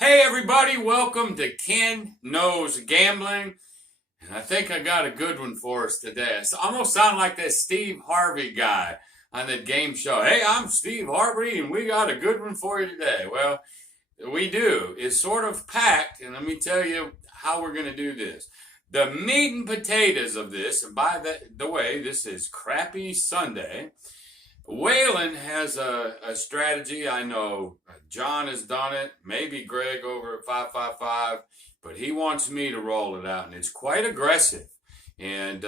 Hey everybody, welcome to Ken Knows Gambling. And I think I got a good one for us today. I almost sound like that Steve Harvey guy on that game show. Hey, I'm Steve Harvey and we got a good one for you today. Well, we do. It's sort of packed, and let me tell you how we're going to do this. The meat and potatoes of this, and by the way, this is Crappy Sunday. Whalen has a strategy. I know John has done it, maybe Greg over at 555, but he wants me to roll it out, and it's quite aggressive. And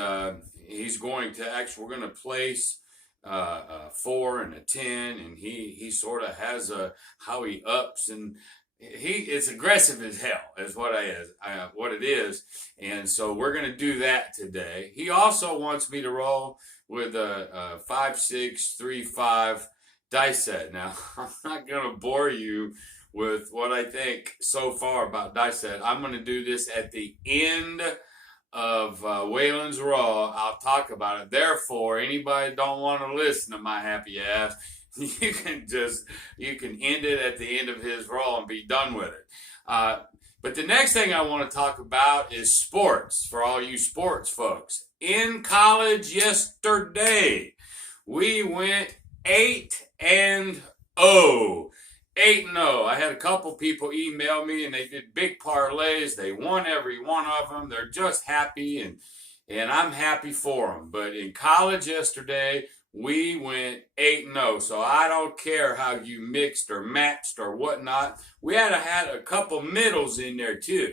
he's going to actually, we're going to place a 4 and a 10, and he sort of has how he ups, and it's aggressive as hell is what it is. And so we're going to do that today. He also wants me to roll with a 5, 6, 3, 5 dice set. Now, I'm not going to bore you with what I think so far about dice set. I'm going to do this at the end of Waylon's Raw. I'll talk about it. Therefore, anybody that don't want to listen to my happy ass, you can end it at the end of his Raw and be done with it. But the next thing I want to talk about is sports, for all you sports folks. In college yesterday, we went 8-0. 8-0. I had a couple people email me, and they did big parlays. They won every one of them. They're just happy, and I'm happy for them. But in college yesterday, we went 8-0. So I don't care how you mixed or matched or whatnot. We had a couple middles in there too,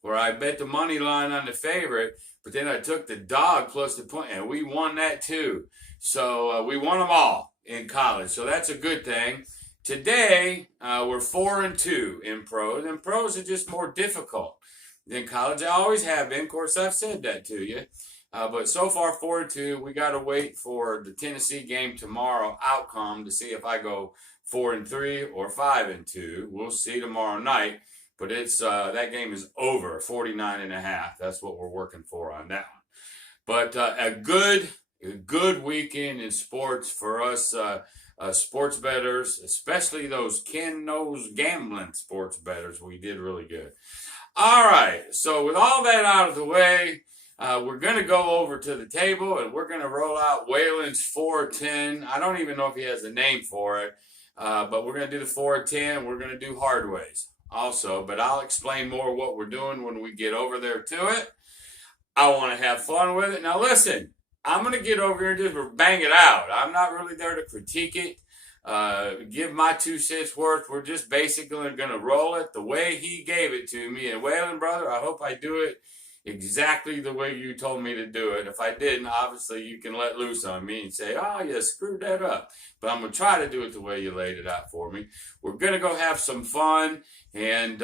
where I bet the money line on the favorite, but then I took the dog plus the point, and we won that too. So we won them all in college. So that's a good thing. Today, we're 4-2 in pros, and pros are just more difficult than college. I always have been. Of course, I've said that to you. But so far, 4-2. We got to wait for the Tennessee game tomorrow outcome to see if I go 4-3 or 5-2. We'll see tomorrow night. But it's that game is over, 49.5. That's what we're working for on that one. But a good weekend in sports for us sports bettors, especially those Ken Knows Gambling sports bettors. We did really good. All right. So with all that out of the way, we're going to go over to the table, and we're going to roll out Waylon's 410. I don't even know if he has a name for it, but we're going to do the 410. We're going to do hard ways also, but I'll explain more what we're doing when we get over there to it. I want to have fun with it. Now, listen, I'm going to get over here and just bang it out. I'm not really there to critique it, give my 2 cents worth. We're just basically going to roll it the way he gave it to me. And Whalen, brother, I hope I do it exactly the way you told me to do it. If I didn't, obviously you can let loose on me and say, oh, you screwed that up. But I'm going to try to do it the way you laid it out for me. We're going to go have some fun. And,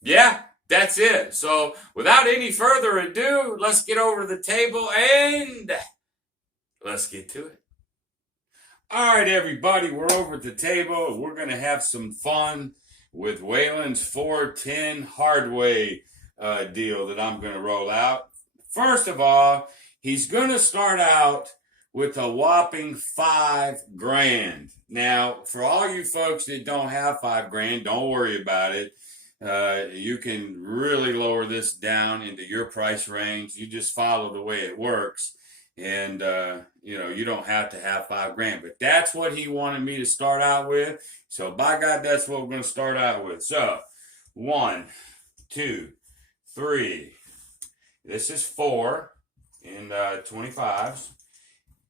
yeah, that's it. So without any further ado, let's get over to the table and let's get to it. All right, everybody, we're over at the table, and we're going to have some fun with Waylon's 410 hard way deal that I'm going to roll out. First of all, he's going to start out with a whopping $5,000. Now, for all you folks that don't have $5,000, don't worry about it. You can really lower this down into your price range. You just follow the way it works, and you don't have to have $5,000. But that's what he wanted me to start out with. So by God, that's what we're going to start out with. So 1, 2, 3. This is 4 in 25s.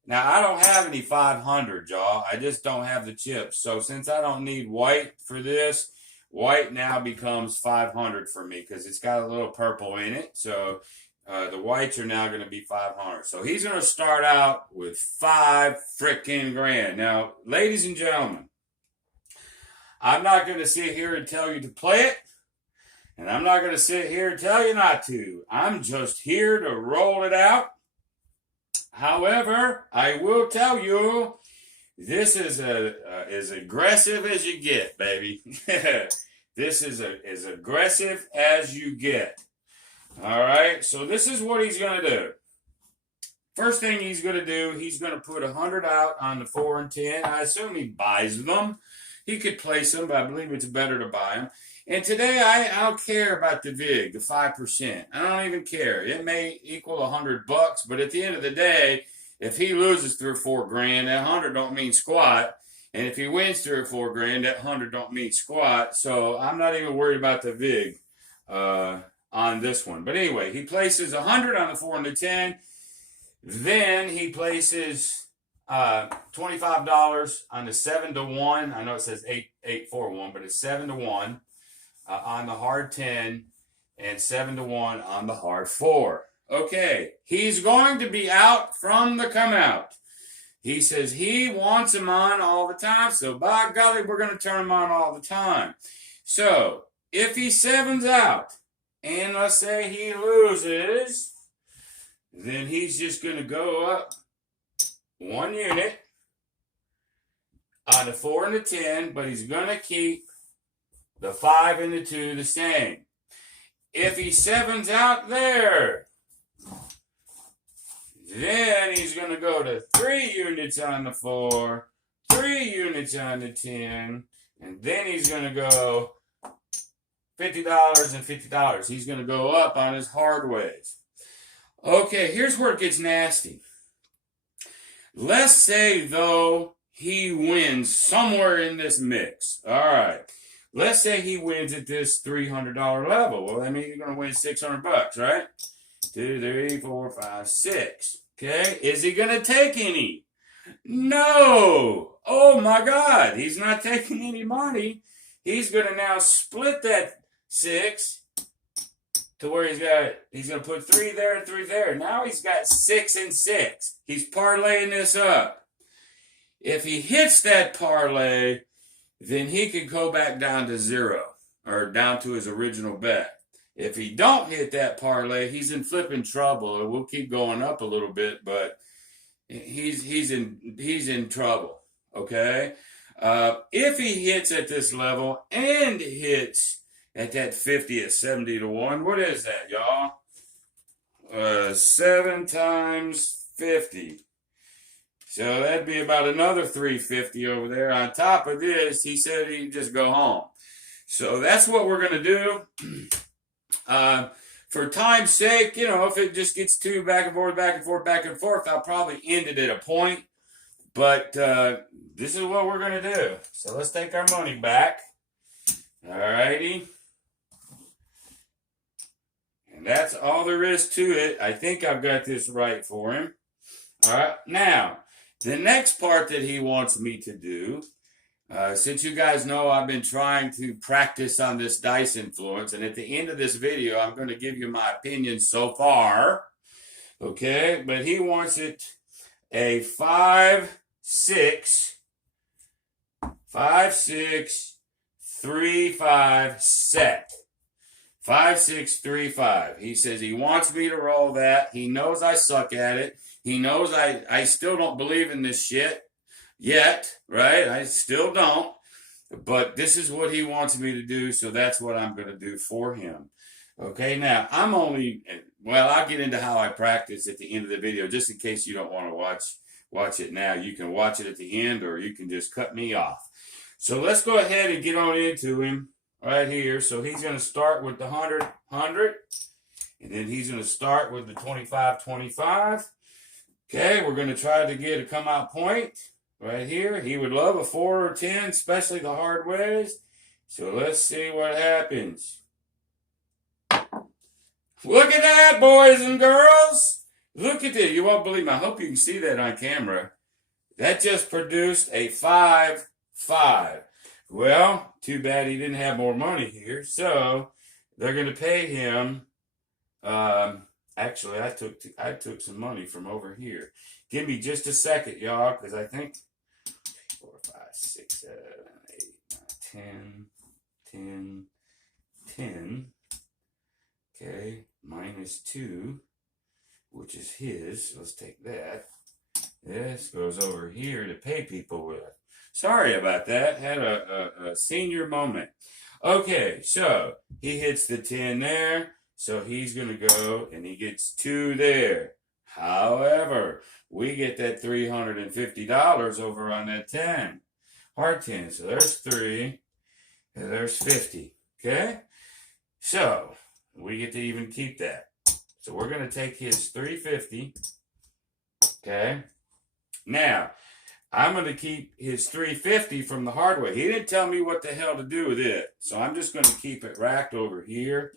Now, I don't have any 500, y'all. I just don't have the chips. So since I don't need white for this, white now becomes 500 for me because it's got a little purple in it. So the whites are now going to be 500. So he's going to start out with $5,000. Now, ladies and gentlemen, I'm not going to sit here and tell you to play it. And I'm not going to sit here and tell you not to. I'm just here to roll it out. However, I will tell you, this is as aggressive as you get, baby. This is as aggressive as you get. All right, so this is what he's going to do. First thing he's going to do, he's going to put 100 out on the 4 and 10. I assume he buys them. He could place them, but I believe it's better to buy them. And today, I don't care about the VIG, the 5%. I don't even care. It may equal $100, but at the end of the day, if he loses 3 or 4 grand, that 100 don't mean squat. And if he wins 3 or 4 grand, that 100 don't mean squat. So I'm not even worried about the VIG on this one. But anyway, he places 100 on the 4 and the 10. Then he places $25 on the 7 to 1. I know it says 8-4-1, but it's 7 to 1 on the hard 10 and 7 to 1 on the hard 4. Okay, he's going to be out from the come out. He says he wants him on all the time, so by golly, we're going to turn him on all the time. So if he 7s out, and let's say he loses, then he's just going to go up 1 unit on the 4 and the 10, but he's going to keep the 5 and the 2 the same. If he 7s out there, then he's going to go to 3 units on the 4, 3 units on the 10, and then he's going to go $50 and $50. He's going to go up on his hard ways. Okay, here's where it gets nasty. Let's say, though, he wins somewhere in this mix. All right. Let's say he wins at this $300 level. Well, that means you're going to win $600, right? 2, 3, 4, 5, 6. Okay. Is he going to take any? No. Oh, my God. He's not taking any money. He's going to now split that 6 to where he's going to put 3 there and 3 there. Now he's got 6 and 6. He's parlaying this up. If he hits that parlay, then he could go back down to 0 or down to his original bet. If he don't hit that parlay, he's in flipping trouble. We'll keep going up a little bit, but he's in trouble. Okay. If he hits at this level and hits at that 50 at 70 to 1, what is that, y'all? 7 times 50. So that'd be about another 350 over there. On top of this, he said he'd just go home. So that's what we're going to do. For time's sake, you know, if it just gets too back and forth, back and forth, back and forth, I'll probably end it at a point. But this is what we're going to do. So let's take our money back. All righty. And that's all there is to it. I think I've got this right for him. All right. Now, the next part that he wants me to do, since you guys know I've been trying to practice on this dice influence, and at the end of this video, I'm going to give you my opinion so far. Okay. But he wants it a 5, 6, 5, 6, 3, 5 set. 5, 6, 3, 5. He says he wants me to roll that. He knows I suck at it. He knows I still don't believe in this shit yet, right? I still don't. But this is what he wants me to do, so that's what I'm going to do for him. Okay, now, I'll get into how I practice at the end of the video, just in case you don't want to watch it now. You can watch it at the end, or you can just cut me off. So let's go ahead and get on into him right here. So he's going to start with the 100, and then he's going to start with the 25, 25. Okay, we're going to try to get a come out point right here. He would love a 4 or 10, especially the hard ways. So let's see what happens. Look at that, boys and girls. Look at this. You won't believe me. I hope you can see that on camera. That just produced a 5, 5. Well, too bad he didn't have more money here. So they're going to pay him. Actually, I took some money from over here. Give me just a second, y'all, because I think 4, 5, 6, 7, 8, 9, 10, 10. Okay, minus 2, which is his. Let's take that. This goes over here to pay people with. Sorry about that. Had a senior moment. Okay, so he hits the 10 there. So he's going to go and he gets 2 there. However, we get that $350 over on that 10. hard 10. So there's 3, and there's 50. Okay? So we get to even keep that. So we're going to take his 350. Okay? Now, I'm going to keep his 350 from the hard way. He didn't tell me what the hell to do with it. So I'm just going to keep it racked over here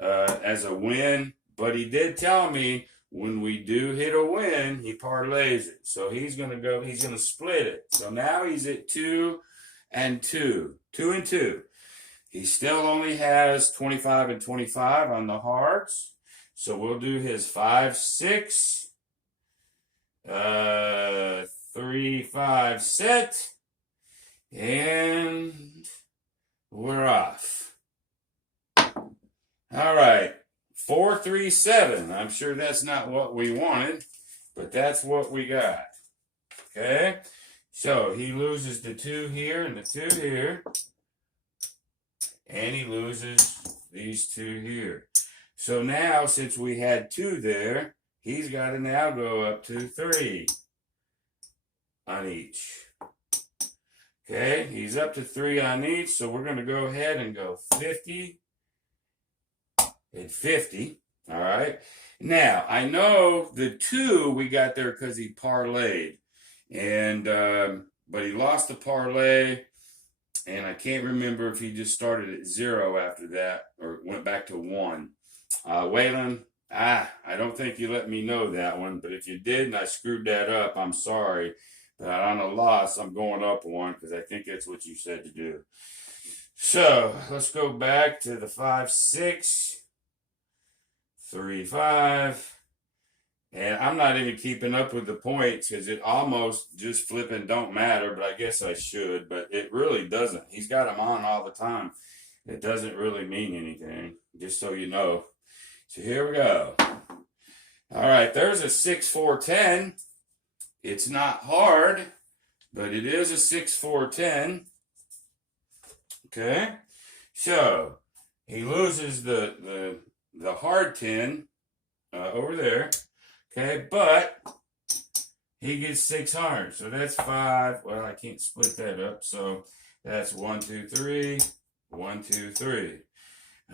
as a win. But he did tell me when we do hit a win, he parlays it. So he's going to split it. So now he's at 2 and 2. 2 and 2. He still only has 25 and 25 on the hards. So we'll do his 5, 6, 3, 5 set. And we're off. All right. 4, 3, 7. I'm sure that's not what we wanted, but that's what we got. Okay? So he loses the 2 here and the 2 here. And he loses these 2 here. So now, since we had 2 there, he's got to now go up to 3 on each. Okay? He's up to 3 on each, so we're going to go ahead and go 50 and 50. All right? Now, I know the 2 we got there because he parlayed. And, but he lost the parlay. And I can't remember if he just started at 0 after that or went back to 1. Waylon, I don't think you let me know that one. But if you did and I screwed that up, I'm sorry. But on a loss, I'm going up 1 because I think that's what you said to do. So let's go back to the 5, 6, 3, 5. And I'm not even keeping up with the points because it almost just flipping don't matter, but I guess I should. But it really doesn't. He's got them on all the time. It doesn't really mean anything, just so you know. So here we go. All right, there's a 6, 4, 10. It's not hard, but it is a 6, 4, 10. Okay, so he loses the hard 10 over there. Okay, but he gets 600. So that's 5. Well, I can't split that up. So that's 1, 2, 3. 1, 2, 3.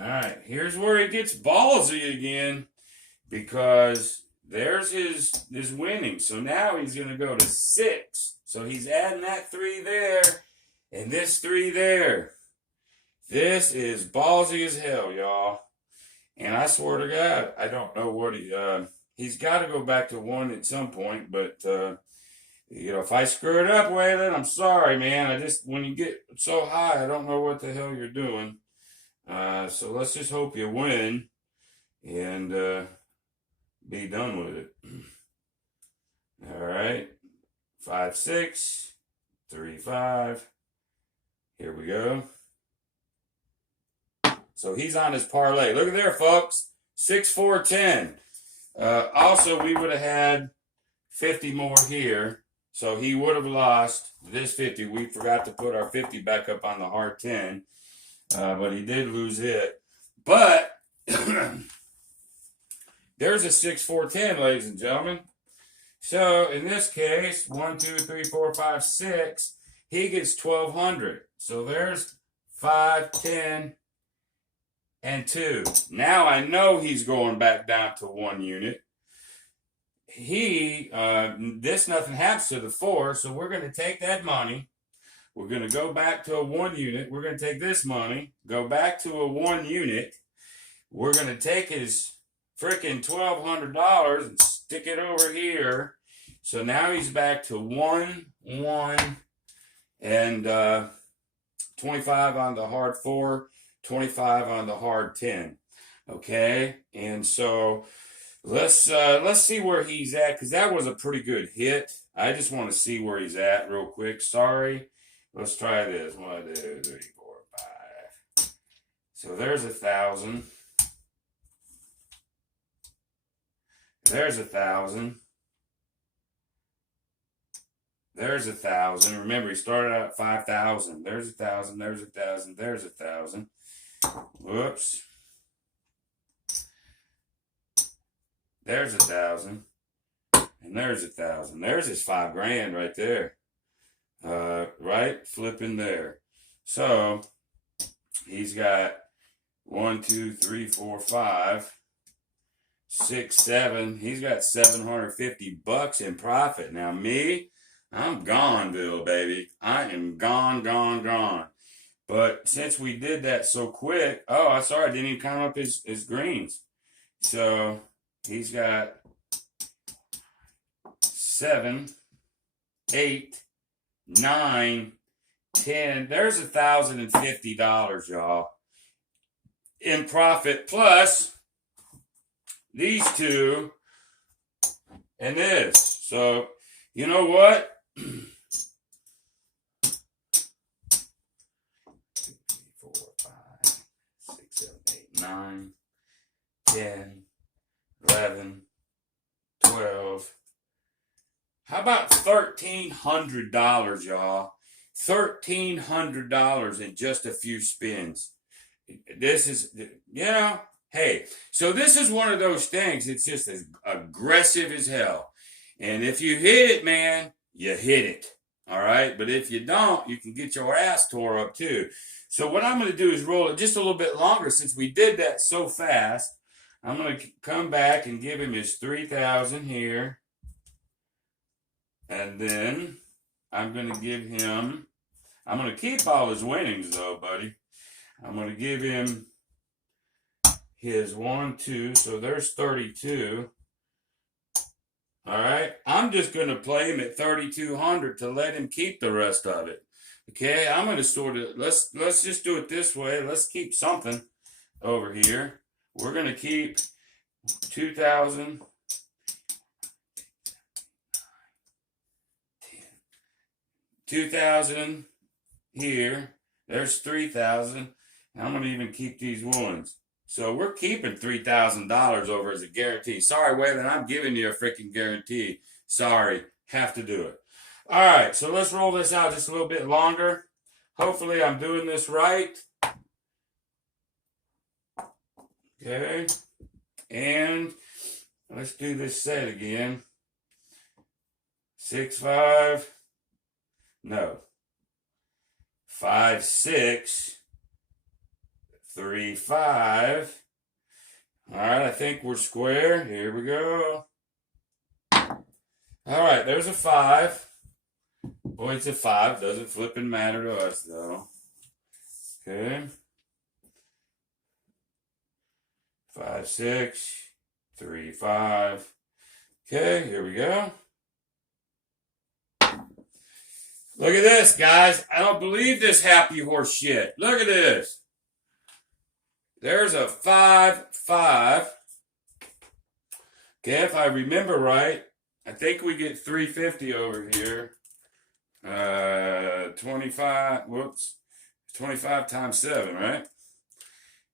All right, here's where he gets ballsy again because there's his winning. So now he's going to go to 6. So he's adding that 3 there and this 3 there. This is ballsy as hell, y'all. And I swear to God, I don't know what he's got to go back to 1 at some point, but, you know, if I screw it up, Waylon, I'm sorry, man. When you get so high, I don't know what the hell you're doing. So let's just hope you win and be done with it. All right. 5, 6, 3, 5. Here we go. So he's on his parlay. Look at there, folks. 6, 4, 10. Also, we would have had 50 more here. So he would have lost this 50. We forgot to put our 50 back up on the hard 10. But he did lose it. But there's a 6, 4, 10, ladies and gentlemen. So in this case, 1, 2, 3, 4, 5, 6. He gets 1,200. So there's 5, 10, and 2. Now I know he's going back down to 1 unit. This nothing happens to the 4, so we're going to take that money. We're going to go back to a 1 unit. We're going to take this money, go back to a 1 unit. We're going to take his freaking $1,200 and stick it over here. So now he's back to 1, 1, and 25 on the hard 4. 25 on the hard 10. Okay, and so let's see where he's at because that was a pretty good hit. I just want to see where he's at real quick. Sorry. Let's try this. 1, 2, 3, 4, 5. So there's 1,000. There's 1,000. There's 1,000. Remember, he started out at 5,000. There's 1,000. There's 1,000. There's 1,000. Whoops. There's 1,000. And there's 1,000. There's his $5 grand right there. Right? Flipping there. So he's got 1, 2, 3, 4, 5, 6, 7. He's got $750 in profit. Now me, I'm gone, Bill, baby. I am gone, gone, gone. But since we did that so quick, oh, I sorry, I didn't even count up his greens. So he's got 7, 8, 9, 10. There's $1,050, y'all, in profit, plus these two and this. So you know what? 2, 3, 4, 5, 6, 7, 8, 9, 10, 11, 12. How about $1,300, y'all? $1,300 in just a few spins. This is, hey, so this is one of those things. It's just as aggressive as hell. And if you hit it, man, you hit it. All right. But if you don't, you can get your ass tore up too. So what I'm going to do is roll it just a little bit longer since we did that so fast. I'm going to come back and give him his 3,000 here. And then I'm going to give him, I'm going to keep all his winnings though, buddy. I'm going to give him his 1, 2, so there's 32. All right, I'm just going to play him at 3,200 to let him keep the rest of it. Okay, I'm going to sort of, let's just do it this way. Let's keep something over here. We're going to keep 2,000. 2,000 here. There's 3,000. I'm going to even keep these ones. So we're keeping $3,000 over as a guarantee. Sorry, Waylon, I'm giving you a freaking guarantee. Sorry, have to do it. All right, so let's roll this out just a little bit longer. Hopefully I'm doing this right. Okay. And let's do this set again. 6, 5. No. 5, 6. 3, 5. All right, I think we're square. Here we go. All right, there's a 5. Boy, it's a 5. Doesn't flipping matter to us, though. Okay. 5, 6. 3, 5. Okay, here we go. Look at this, guys. I don't believe this happy horse shit. Look at this. There's a 5, 5. Okay, if I remember right, I think we get 350 over here. 25, whoops. 25 times 7, right?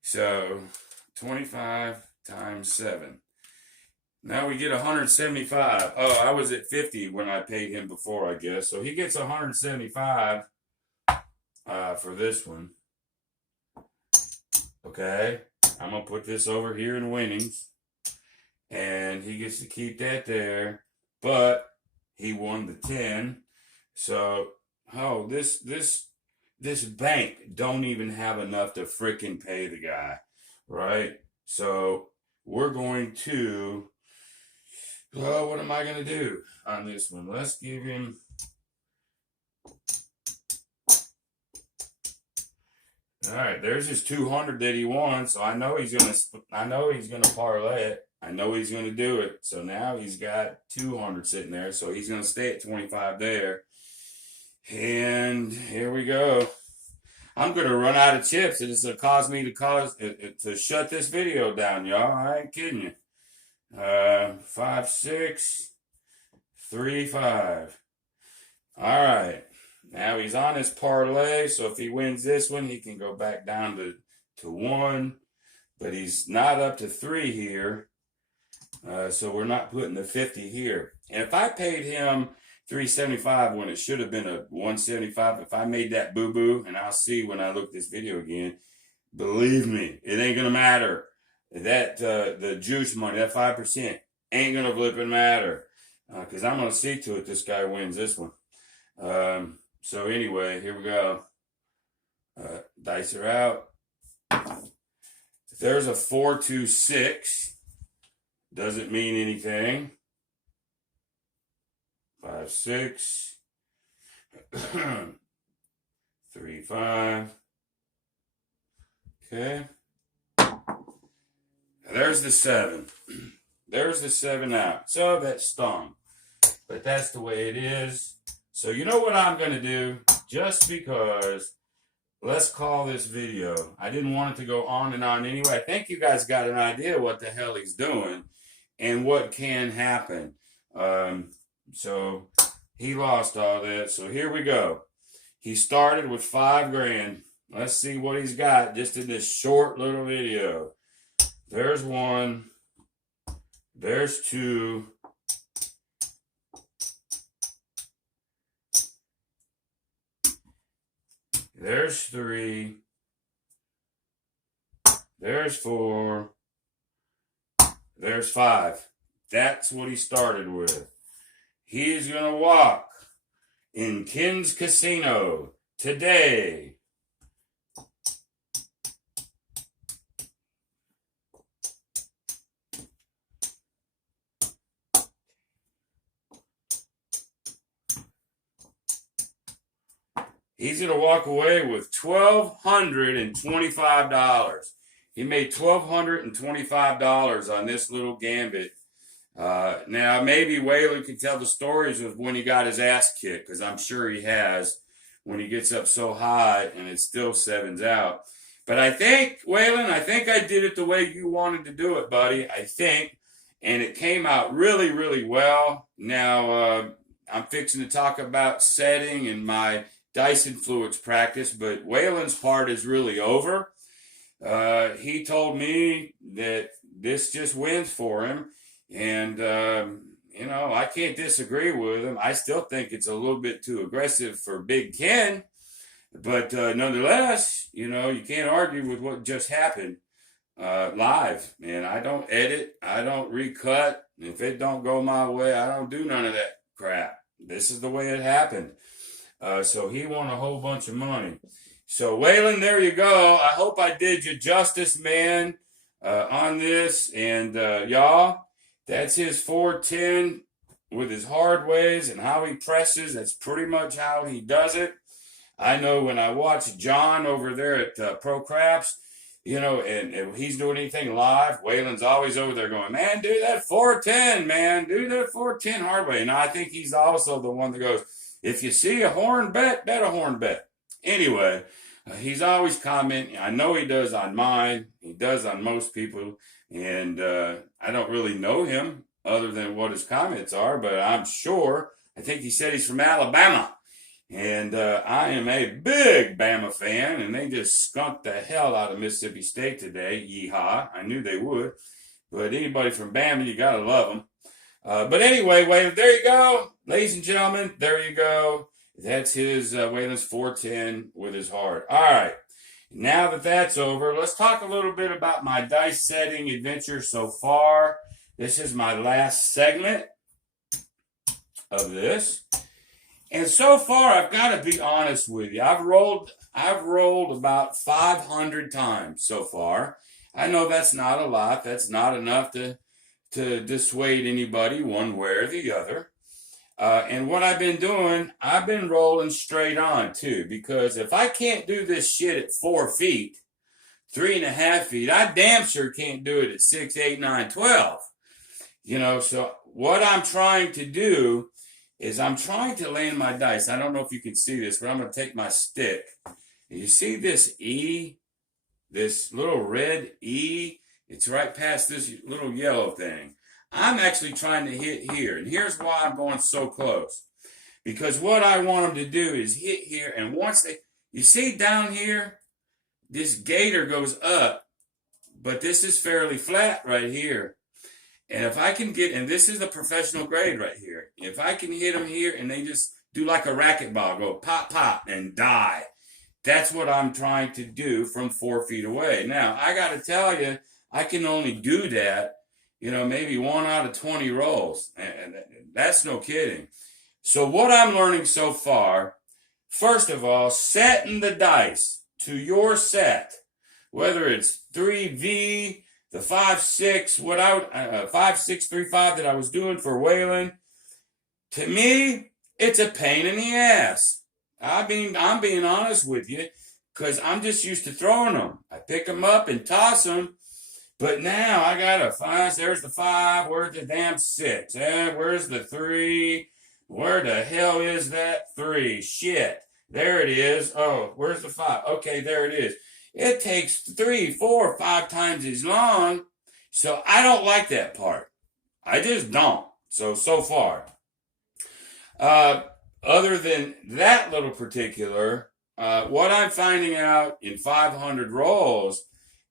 So, 25 times 7. Now we get 175. Oh, I was at 50 when I paid him before, I guess. So he gets 175 for this one. Okay, I'm going to put this over here in winnings. And he gets to keep that there. But he won the 10. So, oh, this bank don't even have enough to freaking pay the guy. Right? So, we're going to, well, what am I going to do on this one? Let's give him, all right, there's his 200 that he won, so I know he's gonna parlay it. I know he's gonna do it. So now he's got 200 sitting there, so he's gonna stay at 25 there. And here we go. I'm gonna run out of chips, and it's gonna cause me to shut this video down, y'all. I ain't kidding you. 5, 6, 3, 5. All right. Now he's on his parlay, so if he wins this one, he can go back down to 1. But he's not up to 3 here, so we're not putting the 50 here. And if I paid him $375 when it should have been a $175, if I made that boo-boo, and I'll see when I look at this video again, believe me, it ain't going to matter. That the juice money, that 5%, ain't going to flip and matter. Because I'm going to see to it this guy wins this one. So anyway, here we go. Dice her out. If there's a 4-2-6, doesn't mean anything. 5-6. 3-5. Okay. There's the 7. There's the 7 out. So that stung. But that's the way it is. So you know what I'm going to do? Just because, let's call this video. I didn't want it to go on and on anyway. I think you guys got an idea what the hell he's doing and what can happen. So he lost all that. So here we go. He started with $5,000. Let's see what he's got just in this short little video. There's 1. There's 2. There's 3. There's 4. There's 5. That's what he started with. He's going to walk in Ken's Casino today. He's going to walk away with $1,225. He made $1,225 on this little gambit. Now, maybe Waylon can tell the stories of when he got his ass kicked, because I'm sure he has, when he gets up so high and it still 7's out. But I think, Waylon, I did it the way you wanted to do it, buddy. I think. And it came out really, really well. Now, I'm fixing to talk about setting and my dice influence practice, but Waylon's part is really over. He told me that this just wins for him. And, you know, I can't disagree with him. I still think it's a little bit too aggressive for Big Ken. But nonetheless, you know, you can't argue with what just happened live. And I don't edit. I don't recut. If it don't go my way, I don't do none of that crap. This is the way it happened. So he won a whole bunch of money. So, Waylon, there you go. I hope I did you justice, man, on this. And, y'all, that's his 410 with his hard ways and how he presses. That's pretty much how he does it. I know when I watch John over there at Pro Craps, you know, and if he's doing anything live, Waylon's always over there going, man, do that 410, man. Do that 410 hard way. And I think he's also the one that goes, if you see a horn bet, bet a horn bet. Anyway, he's always commenting. I know he does on mine. He does on most people. And I don't really know him other than what his comments are, but I'm sure. I think he said he's from Alabama. And I am a big Bama fan, and they just skunked the hell out of Mississippi State today. Yeehaw. I knew they would. But anybody from Bama, you got to love them. But anyway, Waylon, there you go. Ladies and gentlemen, there you go. That's his Waylon's 410 with his heart. All right. Now that that's over, let's talk a little bit about my dice setting adventure so far. This is my last segment of this. And so far, I've got to be honest with you. I've rolled about 500 times so far. I know that's not a lot. That's not enough to dissuade anybody one way or the other. And what I've been doing, I've been rolling straight on too, because if I can't do this shit at 4 feet, 3.5 feet, I damn sure can't do it at 6, 8, 9, 12. You know, so what I'm trying to do is I'm trying to land my dice. I don't know if you can see this, but I'm going to take my stick. And you see this E, this little red E? It's right past this little yellow thing. I'm actually trying to hit here. And here's why I'm going so close. Because what I want them to do is hit here. And once they, you see down here, this gator goes up. But this is fairly flat right here. And if I can get, and this is the professional grade right here. If I can hit them here and they just do like a racquetball, go pop, pop, and die. That's what I'm trying to do from 4 feet away. Now, I got to tell you, I can only do that, you know, maybe 1 out of 20 rolls. And that's no kidding. So what I'm learning so far, First of all, setting the dice to your set, whether it's 3V, the 5-6, 5-6-3-5 that I was doing for Whalen, to me, it's a pain in the ass. I'm being honest with you, because I'm just used to throwing them. I pick them up and toss them, but now I got a 5. There's the 5. Where's the damn 6? Where's the 3? Where the hell is that 3? Shit. There it is. Oh, where's the 5? Okay, there it is. It takes 3, 4, 5 times as long. So I don't like that part. I just don't. So far. Other than that little particular, what I'm finding out in 500 rolls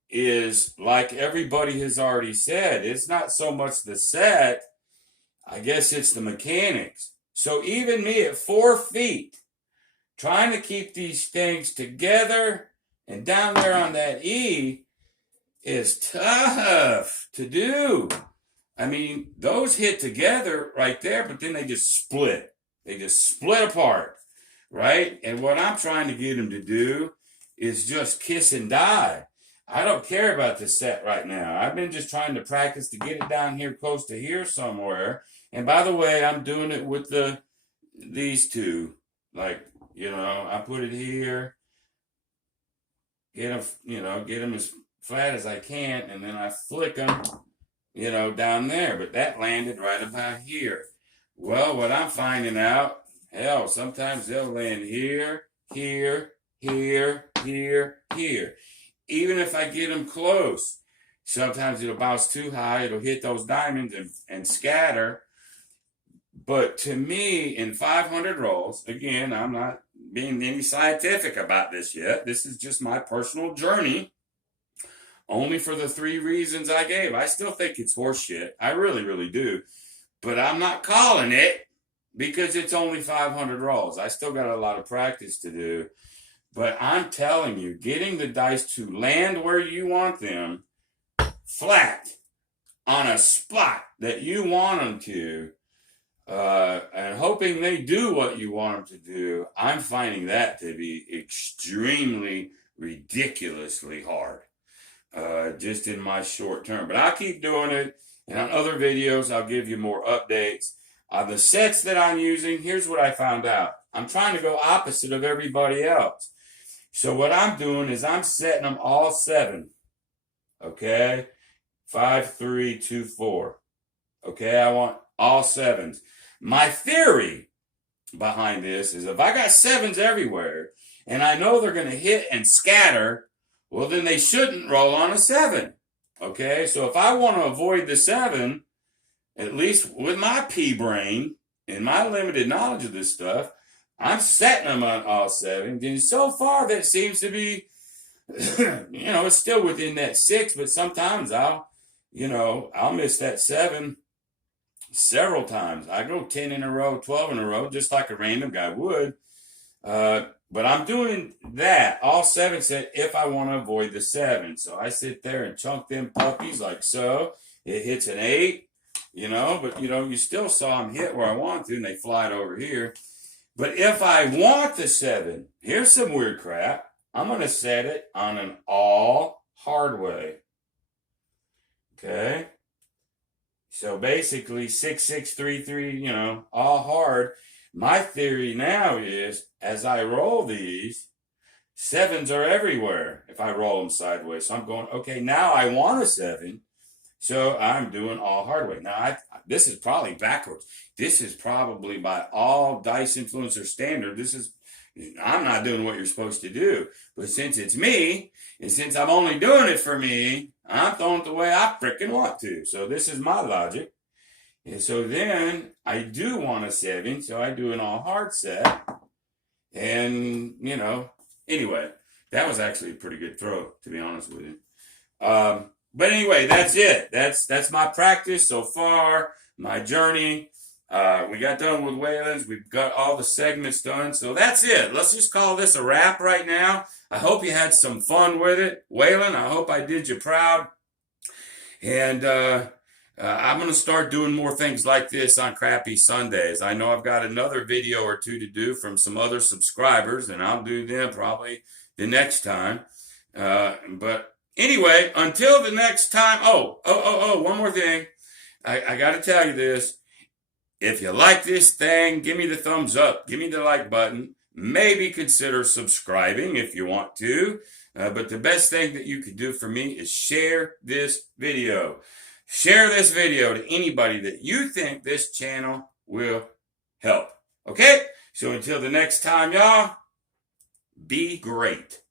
is, like everybody has already said, it's not so much the set. I guess it's the mechanics. So even me at 4 feet, trying to keep these things together and down there on that E is tough to do. I mean, those hit together right there, but then they just split. They just split apart, right? And what I'm trying to get them to do is just kiss and die. I don't care about the set right now. I've been just trying to practice to get it down here close to here somewhere. And by the way, I'm doing it with these two. Like, I put it here, get them as flat as I can, and then I flick them, down there. But that landed right about here. Well, what I'm finding out, hell, sometimes they'll land here, here, here, here, here. Even if I get them close, sometimes it'll bounce too high. It'll hit those diamonds and scatter. But to me, in 500 rolls, again, I'm not being any scientific about this yet. This is just my personal journey, only for the 3 reasons I gave. I still think it's horseshit. I really, really do. But I'm not calling it because it's only 500 rolls. I still got a lot of practice to do. But I'm telling you, getting the dice to land where you want them, flat, on a spot that you want them to, and hoping they do what you want them to do, I'm finding that to be extremely, ridiculously hard, just in my short term. But I'll keep doing it, and on other videos, I'll give you more updates. On the sets that I'm using, here's what I found out. I'm trying to go opposite of everybody else. So what I'm doing is I'm setting them all 7. Okay? 5, 3, 2, 4. Okay? I want all 7s. My theory behind this is if I got 7s everywhere and I know they're going to hit and scatter, well, then they shouldn't roll on a 7. Okay? So if I want to avoid the 7, at least with my pea brain and my limited knowledge of this stuff, I'm setting them on all 7. And so far, that seems to be, it's still within that 6, but sometimes I'll miss that 7 several times. I go 10 in a row, 12 in a row, just like a random guy would. But I'm doing that, all 7 set, if I want to avoid the 7. So I sit there and chunk them puppies like so. It hits an 8, but, you still saw them hit where I want to, and they fly it over here. But if I want the 7, here's some weird crap. I'm going to set it on an all hard way. Okay? So basically 6, 6, 3, 3, all hard. My theory now is, as I roll these, 7s are everywhere if I roll them sideways. So I'm going, okay, now I want a 7. So I'm doing all hard way. Now, this is probably backwards. This is probably by all dice influencer standard. I'm not doing what you're supposed to do. But since it's me, and since I'm only doing it for me, I'm throwing it the way I freaking want to. So this is my logic. And so then I do want a 7, so I do an all hard set. And, anyway, that was actually a pretty good throw, to be honest with you. But anyway, that's it. That's my practice so far, my journey. We got done with Waylons. We've got all the segments done. So that's it. Let's just call this a wrap right now. I hope you had some fun with it. Waylon, I hope I did you proud. And I'm going to start doing more things like this on Crappy Sundays. I know I've got another video or two to do from some other subscribers, and I'll do them probably the next time. But anyway, until the next time. One more thing. I got to tell you this. If you like this thing, give me the thumbs up. Give me the like button. Maybe consider subscribing if you want to. But the best thing that you could do for me is share this video. Share this video to anybody that you think this channel will help. Okay? So until the next time, y'all, be great.